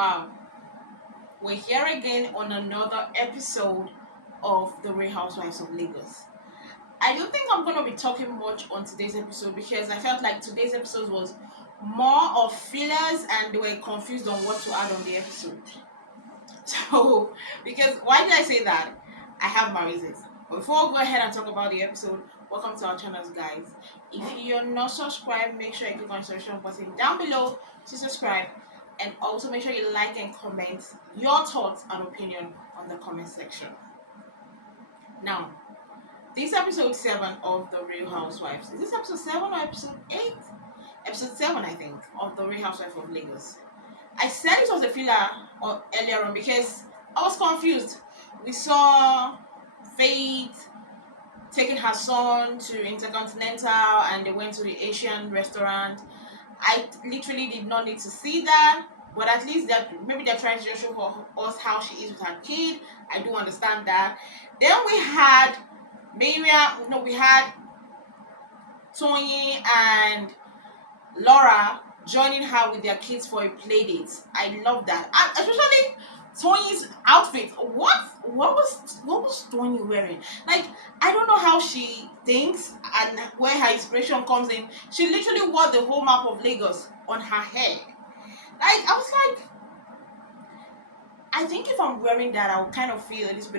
Wow, we're here again on another episode of the Real Housewives of Lagos. I don't think I'm going to be talking much on today's episode because I felt like today's episode was more of fillers and they were confused on what to add on the episode. So, because why did I say that? I have my reasons. But before we go ahead and talk about the episode, welcome to our channels, guys. If you're not subscribed, make sure you click on the subscription button down below to subscribe, and also make sure you like and comment your thoughts and opinion on the comment section. Now, this episode 7 of The Real Housewives. Is this episode 7 or episode 8? Episode 7, I think, of The Real Housewives of Lagos. I said it was a filler earlier on because I was confused. We saw Faith taking her son to Intercontinental and they went to the Asian restaurant. I literally did not need to see that, but at least that maybe they're trying to just show us how she is with her kid. I do understand that. Then we had we had Tony and Laura joining her with their kids for a play date. I love that. And especially Tony's outfit. What was Tony wearing? Like, I don't know how she thinks and where her inspiration comes in. She literally wore the whole map of Lagos on her head. Like, I was like, I think if I'm wearing that, I will kind of feel a little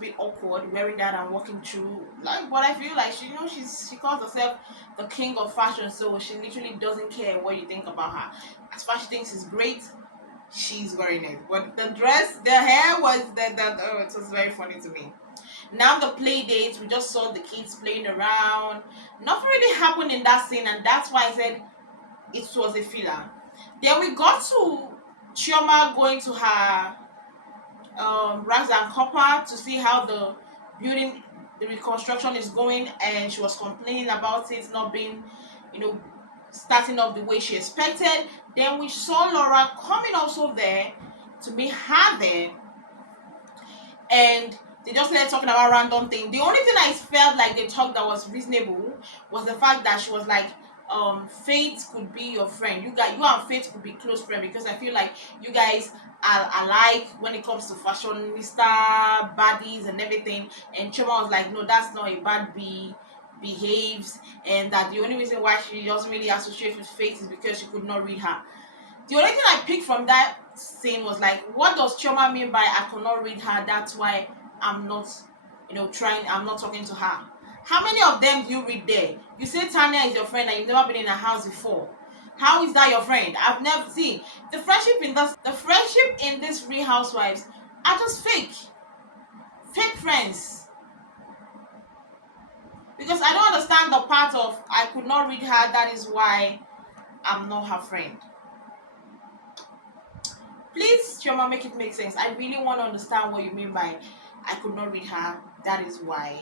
bit awkward wearing that and walking through. Like, but I feel like she calls herself the king of fashion, so she literally doesn't care what you think about her. As far as she thinks is great, she's wearing it. But the dress, the hair was it was very funny to me. Now the play dates, we just saw the kids playing around. Nothing really happened in that scene, and that's why I said it was a filler. Then we got to Chioma going to her rags and copper to see how the reconstruction is going, and she was complaining about it not being, starting off the way she expected. Then we saw Laura coming also there to meet her there, and they just started talking about random things. The only thing I felt like they talked that was reasonable was the fact that she was like, Faith could be your friend. You and Faith could be close friend, because I feel like you guys are alike when it comes to fashionista baddies and everything. And Choma was like, no, that's not a bad behaves, and that the only reason why she doesn't really associate with Faith is because she could not read her. The only thing I picked from that scene was like, what does Choma mean by I could not read her? That's why I'm not, I'm not talking to her. How many of them do you read there? You say Tanya is your friend and you've never been in a house before. How is that your friend? I've never seen the friendship in this Real Housewives are just fake friends. Because I don't understand the part of I could not read her, that is why I'm not her friend. Please, Chioma, make it make sense. I really want to understand what you mean by I could not read her, that is why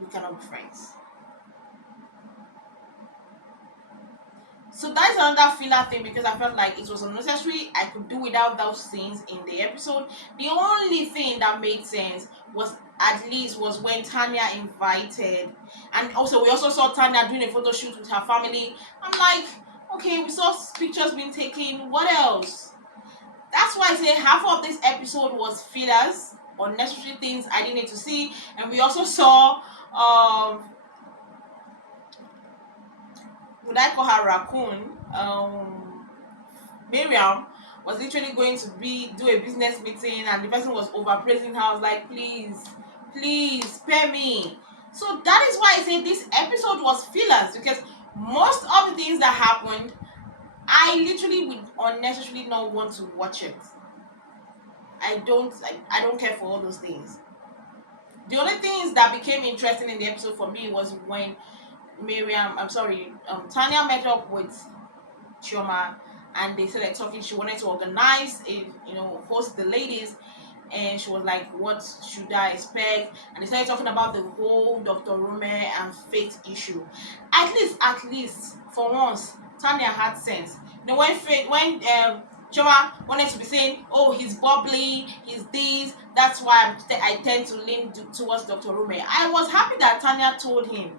we cannot be friends. So that's another filler thing, because I felt like it was unnecessary. I could do without those scenes in the episode. The only thing that made sense was when Tanya invited, and also we also saw Tanya doing a photo shoot with her family. I'm like, okay, we saw pictures being taken. What else? That's why I say half of this episode was fillers, unnecessary things I didn't need to see. And we also saw would I call her raccoon? Miriam was literally going to do a business meeting, and the person was overpraising her. I was like, please spare me. So that is why I say this episode was fillers, because most of the things that happened, I literally would unnecessarily not want to watch it. I don't care for all those things. The only things that became interesting in the episode for me was when Tanya met up with Chioma, and they started talking. She wanted to organize host the ladies, and she was like, what should I expect? And they started talking about the whole Dr. Rome and Faith issue. At least for once, Tanya had sense. When Chioma wanted to be saying, oh, he's bubbly, he's this, that's why I tend to lean towards Dr. Rome. I was happy that Tanya told him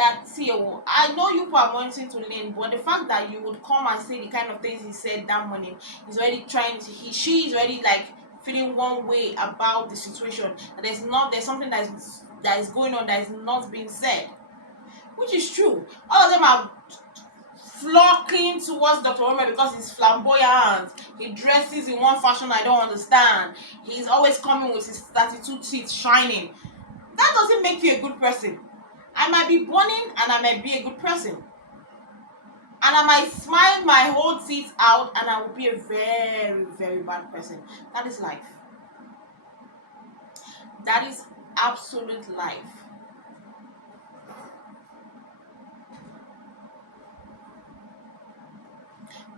that, see, oh, I know you are wanting to lean, but the fact that you would come and say the kind of things he said that morning, he's already trying to, she is already like feeling one way about the situation. That there's something that is going on that is not being said, which is true. All of them are flocking towards Dr. Omar because he's flamboyant. He dresses in one fashion I don't understand. He's always coming with his 32 teeth shining. That doesn't make you a good person. I might be burning and I might be a good person. And I might smile my whole teeth out and I will be a very, very bad person. That is life. That is absolute life.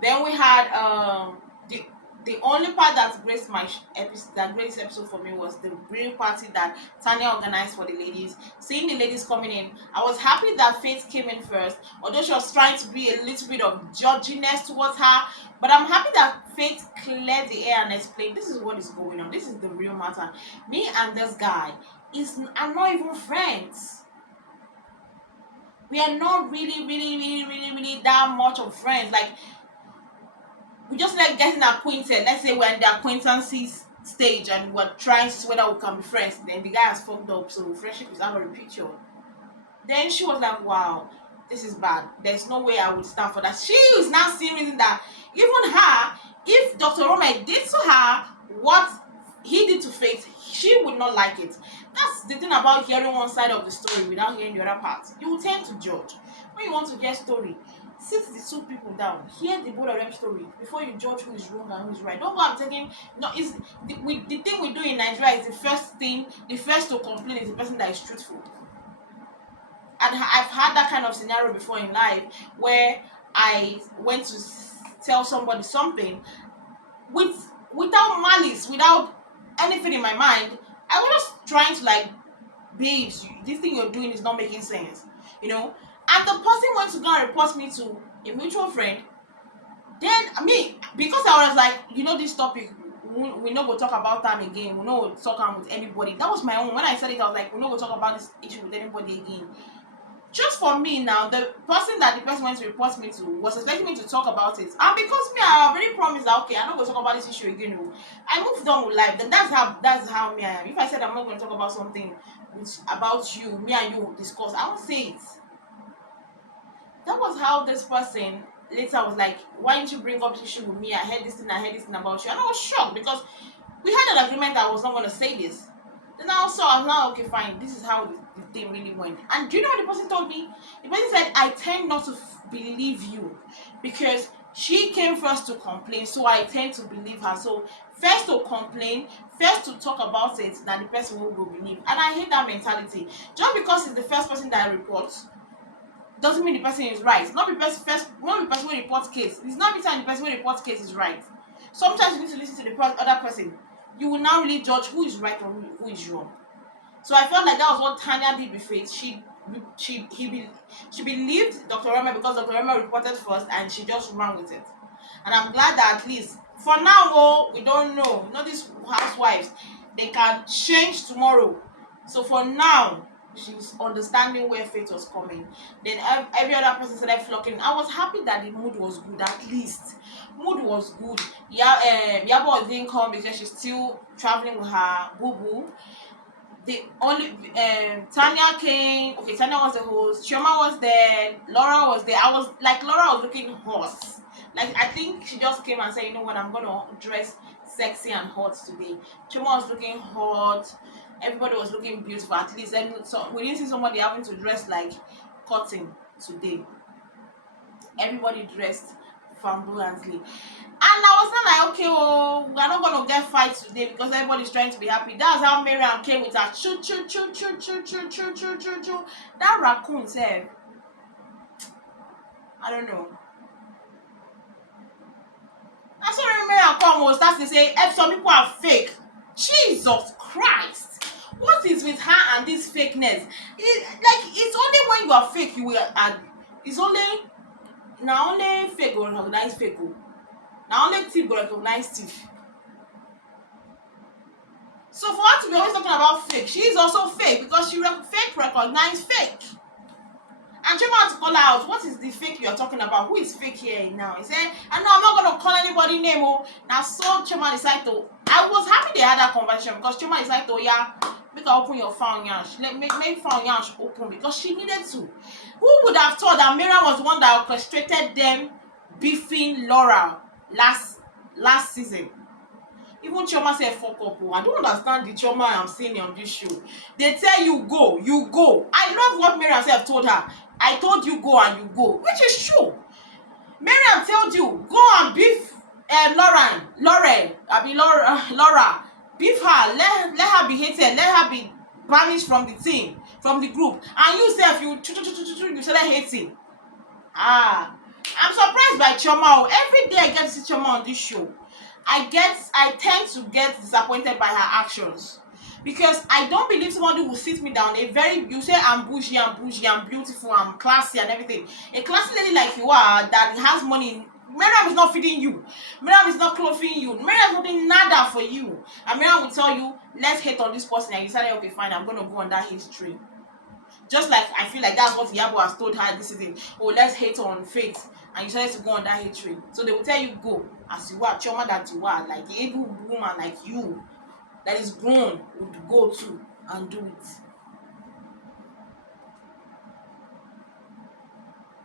Then we had the only part that graced this episode for me was the grill party that Tanya organized for the ladies. Seeing the ladies coming in, I was happy that Faith came in first, although she was trying to be a little bit of judginess towards her. But I'm happy that Faith cleared the air and explained this is what is going on. This is the real matter. Me and this guy are not even friends. We are not really that much of friends. Like, we just like getting acquainted. Let's say we're in the acquaintances stage and we're trying to see whether we can be friends. Then the guy has fucked up, so friendship is out of the picture. Then she was like, wow, this is bad. There's no way I would stand for that. She is now seeing reason that even her, if Dr. Roma did to her what he did to Faith, she would not like it. That's the thing about hearing one side of the story without hearing the other part. You will tend to judge. When you want to hear story, sit the two people down, hear the both of them story before you judge who is wrong and who is right. Don't go and taking. No, it's the thing we do in Nigeria is the first to complain is the person that is truthful. And I've had that kind of scenario before in life where I went to tell somebody something without malice, without anything in my mind. I was just trying to like, babes, this thing you're doing is not making sense, you know. And the person went to go and report me to a mutual friend. Then me, because I was like, you know, this topic, we no go talk about them again. We no go talk with anybody. That was my own. When I said it, I was like, we no go talk about this issue with anybody again. Just for me now, the person that the person went to report me to was expecting me to talk about it. And because me, I already promised that, okay, I'm not going to talk about this issue again. I moved on with life. Then that's how me I am. If I said I'm not going to talk about something about you, me and you discuss, I won't say it. That was how this person later was like, why didn't you bring up this issue with me? I heard this thing about you. And I was shocked because we had an agreement that I was not going to say this. Then I was now, okay, fine. This is how the thing really went. And do you know what the person told me? The person said, I tend not to believe you because she came first to complain, so I tend to believe her. So first to complain, first to talk about it, than the person who will believe. And I hate that mentality. Just because it's the first person that reports doesn't mean the person is right. Not the person who reports case. It's not the time the person who reports case is right. Sometimes you need to listen to the other person. You will now really judge who is right or who is wrong. So I felt like that was what Tanya did with Faith. She believed Dr. Rema because Dr. Rema reported first and she just ran with it. And I'm glad that at least for now, we don't know. You know, these housewives, they can change tomorrow. So for now, she's understanding where Faith was coming. Then every other person started flocking. I was happy that the mood was good, at least. Mood was good. Iyabo didn't come because she's still traveling with her boo-boo. The only Tanya came. Okay, Tanya was the host. Chioma was there. Laura was there. Laura was looking hot. Like, I think she just came and said, you know what, I'm gonna dress sexy and hot today. Chioma was looking hot. Everybody was looking beautiful. At least, so we didn't see somebody having to dress like cotton today. Everybody dressed flamboyantly. And I was not like, okay, we're not gonna get fights today because everybody's trying to be happy. That's how Miriam came with her choo choo choo choo choo choo choo choo choo choo. That raccoon said, I don't know. I saw Miriam come and start to say, if some people are fake. Jesus Christ. What is with her and this fakeness? It's only when you are fake you will it's only now only fake will recognize fake. Now only thief will recognize thief. So for her to be always talking about fake, she is also fake because fake recognize fake. And Chioma had to call her out. What is the fake you are talking about? Who is fake here now? He said, I know I'm not going to call anybody name. Oh. Now, so Chioma decided to. I was happy they had that conversation because Chioma decided to, yeah, make her open your phone yash. Make phone yash open because she needed to. Who would have thought that Miriam was the one that orchestrated them beefing Laura last season? Even Chioma said fuck up. Oh. I don't understand the Chioma I'm seeing on this show. They tell you go, you go. I love what Miriam said told her. I told you go and you go, which is true. Miriam told you go and beef Laura, beef her, let her be hated, let her be banished from the team, from the group, and you self you started hating. I'm surprised by Chioma. Every day I get to see Chioma on this show, I tend to get disappointed by her actions. Because I don't believe somebody will sit me down. You say I'm bougie, I'm beautiful, I'm classy and everything. A classy lady like you are that has money. Miriam is not feeding you. Miriam is not clothing you. Miriam is not doing nada for you. And Miriam will tell you, let's hate on this person. And you decided, okay, fine, I'm gonna go on that history. Just like I feel like that's what Iyabo has told her this season. Oh, let's hate on Faith. And you decided to go on that hatred. So they will tell you go as you are, Chioma that you are, like a able woman like you that is grown would go to and do it.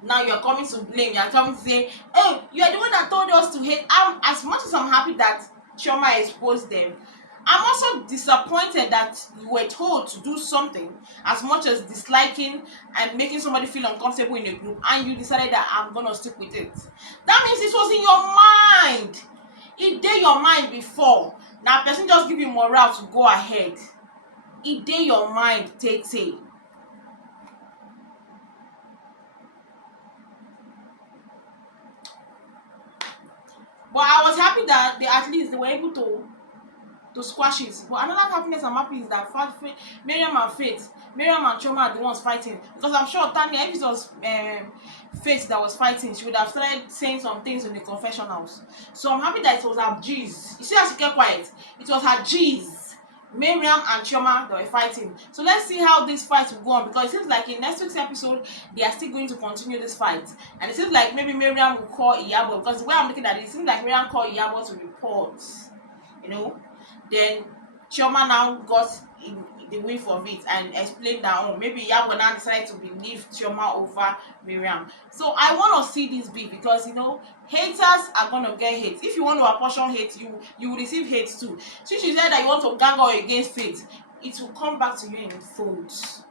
Now you're coming to blame, you're coming to say, oh, you're the one that told us to hate. As much as I'm happy that Chioma exposed them, I'm also disappointed that you were told to do something as much as disliking and making somebody feel uncomfortable in a group, and you decided that I'm gonna stick with it. That means it was in your mind. It did your mind before. Now person just give you morale to go ahead. It did your mind, Tete. But I was happy that at least they were able to squash it. But another happiness I'm happy is that Miriam and Chioma are the ones fighting. Because I'm sure Tanya, if it was Faith that was fighting, she would have started saying some things in the confessionals. So I'm happy that it was her G's. You see how she kept quiet? It was her G's, Miriam and Chioma, that were fighting. So let's see how this fight will go on, because it seems like in next week's episode they are still going to continue this fight, and it seems like maybe Miriam will call Iyabo, because the way I'm looking at it seems like Miriam called Iyabo to report, you know. Then Chioma now got in the win of it and explained that, oh, maybe Iyabo now decided to believe Chioma over Miriam. So I want to see this big, because haters are gonna get hate. If you want to apportion hate, you will receive hate too. Since you said that you want to gang up against Faith, it will come back to you in folds.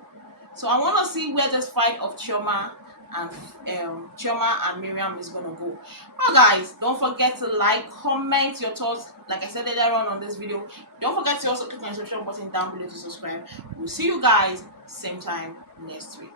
So I want to see where this fight of Chioma and Miriam is gonna go. Well, guys, don't forget to like, comment your thoughts. Like I said earlier on this video, don't forget to also click on the subscribe button down below to subscribe. We'll see you guys same time next week.